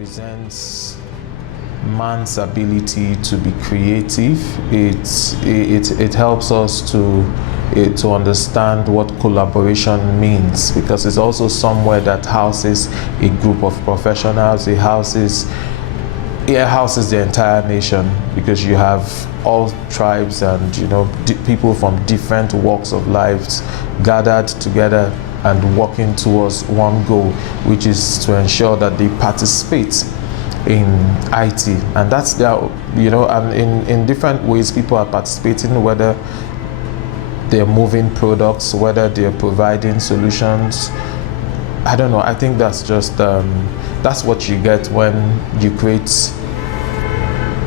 represents man's ability to be creative. It helps us to understand what collaboration means, because it's also somewhere that houses a group of professionals. It houses the entire nation, because you have all tribes and people from different walks of lives gathered together and working towards one goal, which is to ensure that they participate in IT. And that's their, and in different ways people are participating, whether they're moving products, whether they're providing solutions. I don't know, I think that's just, that's what you get when you create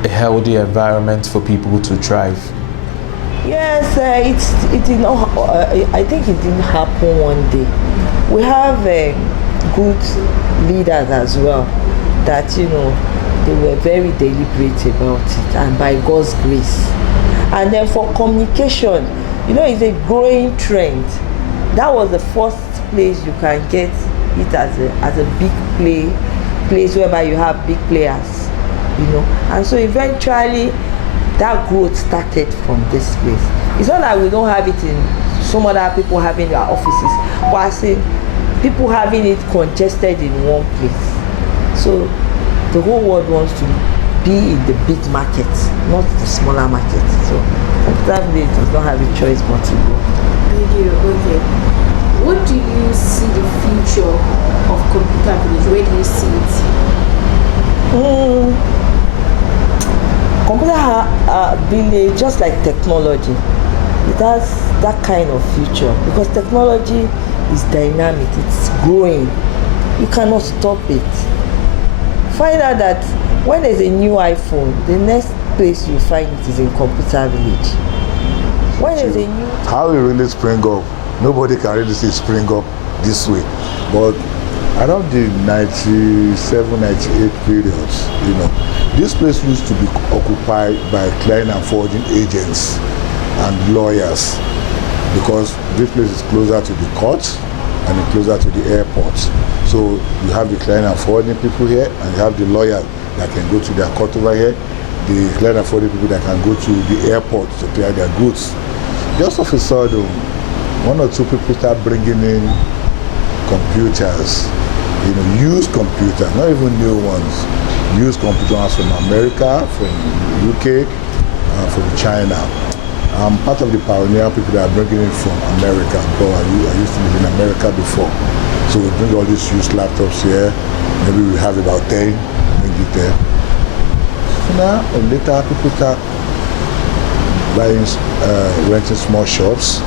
a healthy environment for people to thrive. Yes, it did not. I think it didn't happen one day. We have good leaders as well that they were very deliberate about it, and by God's grace. And then for communication, it's a growing trend. That was the first place you can get it as a big place whereby you have big players, And so eventually, that growth started from this place. It's not that we don't have it in some other people having their offices, but I say people having it congested in one place. So the whole world wants to be in the big market, not the smaller market. So Komputer Village does not have a choice but to go. Okay. What do you see the future of Komputer Village? Where do you see it? Komputer Village, just like technology, it has that kind of future, because technology is dynamic, it's growing. You cannot stop it. Find out that when there's a new iPhone, the next place you find it is in Komputer Village. When there's a new... How it really spring up, nobody can really say spring up this way. But around the 97, 98 periods, this place used to be occupied by client and forwarding agents and lawyers, because this place is closer to the courts and it's closer to the airport. So you have the client and forwarding people here, and you have the lawyers that can go to their court over here, the client and forwarding people that can go to the airport to clear their goods. Just of a sudden, one or two people start bringing in computers, used computers, not even new ones. Used computers from America, from UK, from China. I'm part of the pioneer people that are bringing it from America. But I used to live in America before. So we bring all these used laptops here. Maybe we have about 10, bring it there. So now, later, people start buying, renting small shops.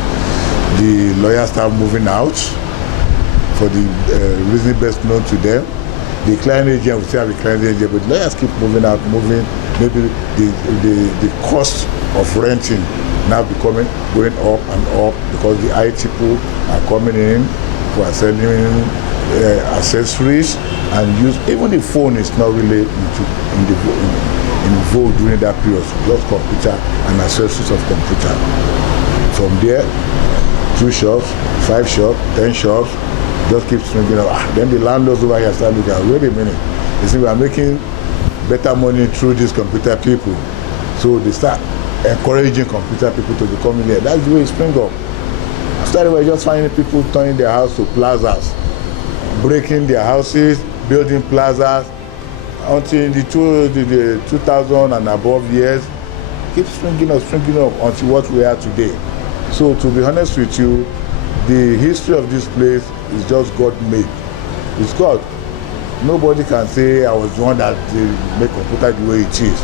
The lawyers start moving out for the reason best known to them. The client agent will still have a client agent, but lawyers keep moving out, maybe the cost of renting now going up and up, because the IT people are coming in who are selling accessories and use. Even the phone is not really in vogue during that period. Just computer and accessories of computer. From there, 2 shops, 5 shops, 10 shops. Just keep swinging up. Then the landlords over here start looking at, wait a minute, you see, we are making better money through these computer people. So they start encouraging computer people to become in here. That's the way it sprang up. After that, we're just finding people turning their house to plazas, breaking their houses, building plazas, until the 2000 and above years, keep springing up until what we are today. So to be honest with you, the history of this place is just God made. It's God. Nobody can say I was the one that made computer the way it is.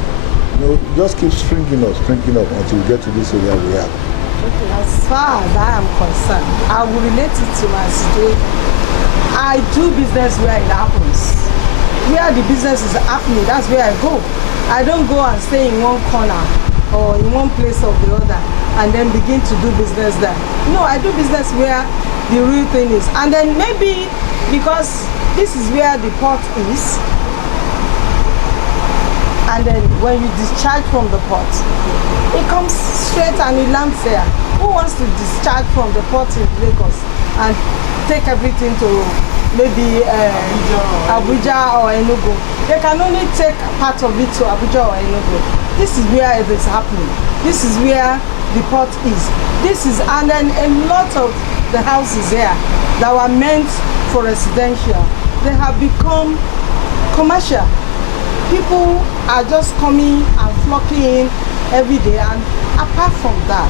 Just keep springing up until we get to this area we are. Okay, as far as I am concerned, I will relate it to my situation. I do business where it happens. Where the business is happening, that's where I go. I don't go and stay in one corner or in one place or the other and then begin to do business there. No, I do business where the real thing is. And then maybe because this is where the port is, and then when you discharge from the port, it comes straight and it lands there. Who wants to discharge from the port in Lagos and take everything to maybe Abuja or Enugu? They can only take part of it to Abuja or Enugu. This is where it is happening. This is where the port is. This is, and then a lot of the houses here that were meant for residential, they have become commercial. People are just coming and flocking in every day, and apart from that,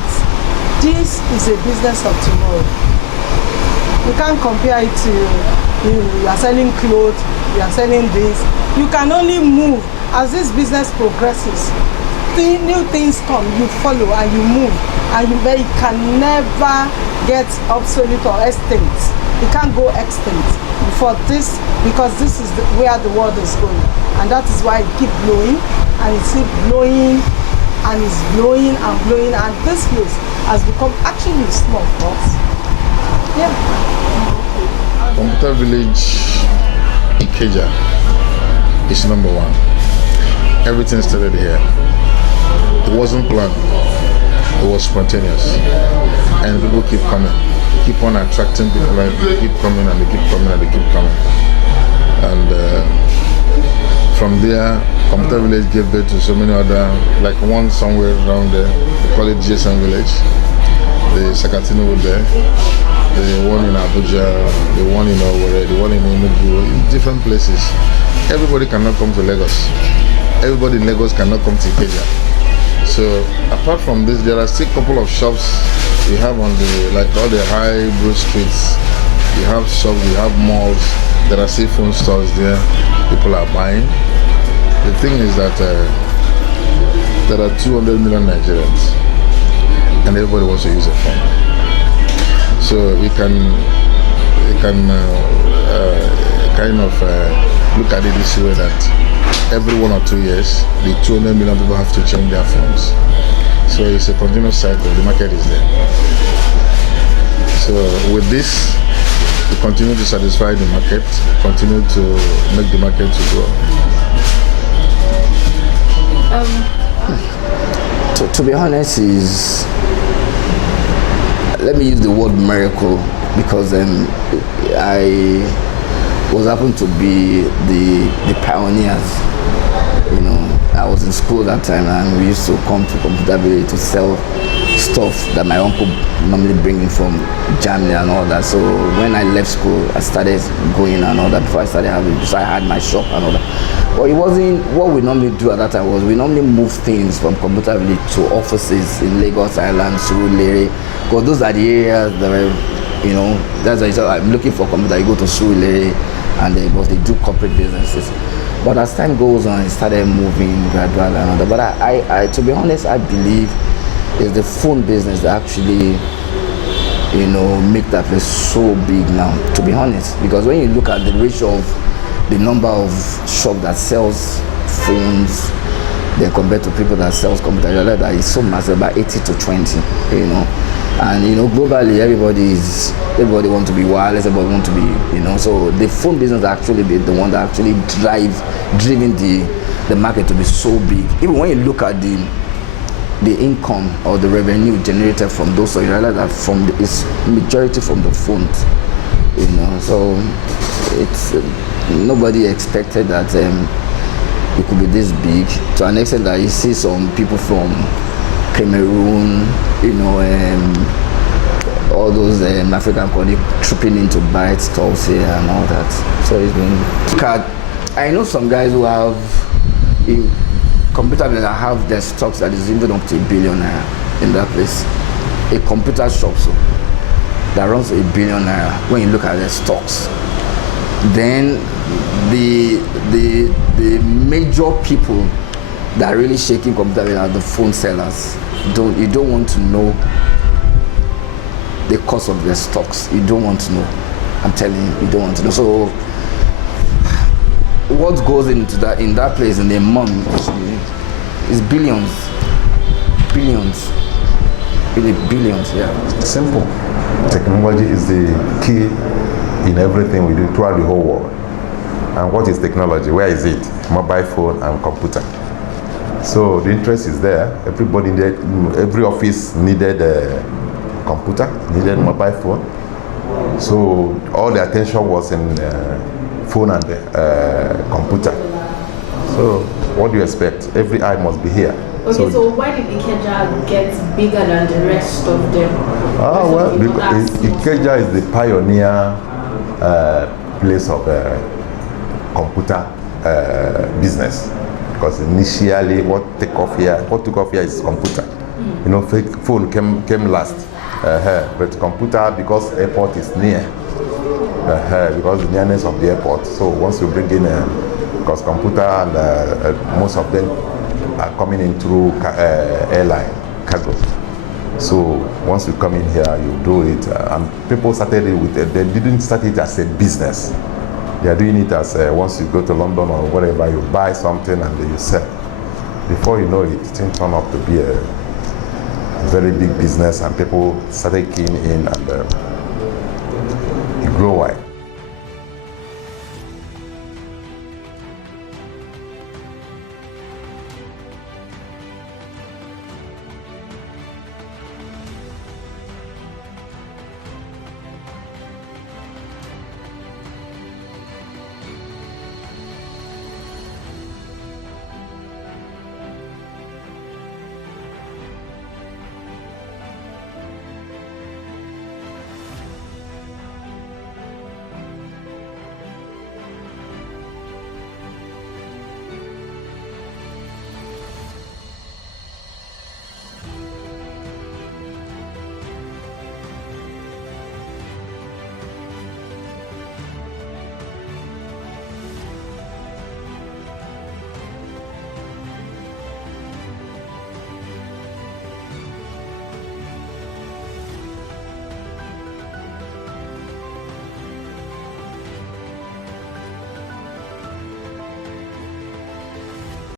this is a business of tomorrow. You can't compare it to you are selling clothes, you are selling this. You can only move as this business progresses. New things come, you follow and you move, and but it can never get obsolete or extinct. It can't go extinct before this, because this is where the world is going, and that is why it keeps blowing and it keeps blowing and it's blowing and blowing, and this place has become actually small for us. Yeah. Komputer Village Ikeja is number one. Everything started here. It wasn't planned. It was spontaneous, and people keep coming, keep on attracting people, and they keep coming and they keep coming and they keep coming. And from there, Komputer Village gave birth to so many other, like one somewhere around there. They call it Ikeja Village. The Sakatino there. The one in Abuja, the one in Owerri, the one in Enugu, in different places. Everybody cannot come to Lagos. Everybody in Lagos cannot come to Ikeja. So apart from this, there are still a couple of shops we have on the, like all the high broad streets. We have shops, we have malls. There are still phone stores there. People are buying. The thing is that there are 200 million Nigerians, and everybody wants to use a phone. So we can kind of look at it this way, that every 1 or 2 years, the 200 million people have to change their phones. So it's a continuous cycle. The market is there. So with this, we continue to satisfy the market, continue to make the market to grow. To be honest, is, let me use the word miracle, because I was happened to be the pioneers. You know, I was in school that time, and we used to come to Komputer Village to sell stuff that my uncle normally bringing from Germany and all that. So when I left school, I started going and all that. Before I started having, so I had my shop and all that. But it wasn't what we normally do at that time. Was we normally move things from Komputer Village to offices in Lagos Island, Surulere, because those are the areas that were, you know, that's why I'm looking for computer. You go to Surulere, and because they do corporate businesses. But as time goes on, it started moving gradually and all that. But I, to be honest, I believe it's the phone business that actually, you know, make that place so big now, to be honest. Because when you look at the ratio of the number of shops that sells phones, then compared to people that sells computers, you know, that is so massive, about 80 to 20, you know. And you know, globally, everybody wants to be wireless, everybody wants to be, you know. So the phone business actually be the one that actually driving the market to be so big. Even when you look at the income or the revenue generated from those, so you realize that it's majority from the phones, you know. So it's nobody expected that it could be this big, to an extent that you see some people from Cameroon, you know, all those African countries tripping in to buy stores here and all that. So it's been. I know some guys who have in Komputer Village that have their stocks that is even up to $1 billion in that place. A computer shop so that runs $1 billion when you look at their stocks. Then the major people that are really shaking Komputer Village are the phone sellers. You don't want to know the cost of their stocks. You don't want to know. I'm telling you don't want to know. So what goes into that in that place in a month is billions, really billions. Yeah. Simple. Technology is the key in everything we do throughout the whole world. And what is technology? Where is it? Mobile phone and computer. So the interest is there. Every office needed a computer, needed a mobile phone. So all the attention was in phone and computer. So what do you expect? Every eye must be here. Okay, so why did Ikeja get bigger than the rest of them? Well, because Ikeja is the pioneer place of computer business. Because initially, what took off here is computer. You know, phone came last. But computer, because airport is near, because the nearness of the airport. So once you bring in, because computer and most of them are coming in through airline cargo. So once you come in here, you do it, and people started it with they didn't start it as a business. They are doing it as once you go to London or wherever, you buy something and then you sell. Before you know it, it turned out to be a very big business, and people started keying in, and it grew wide.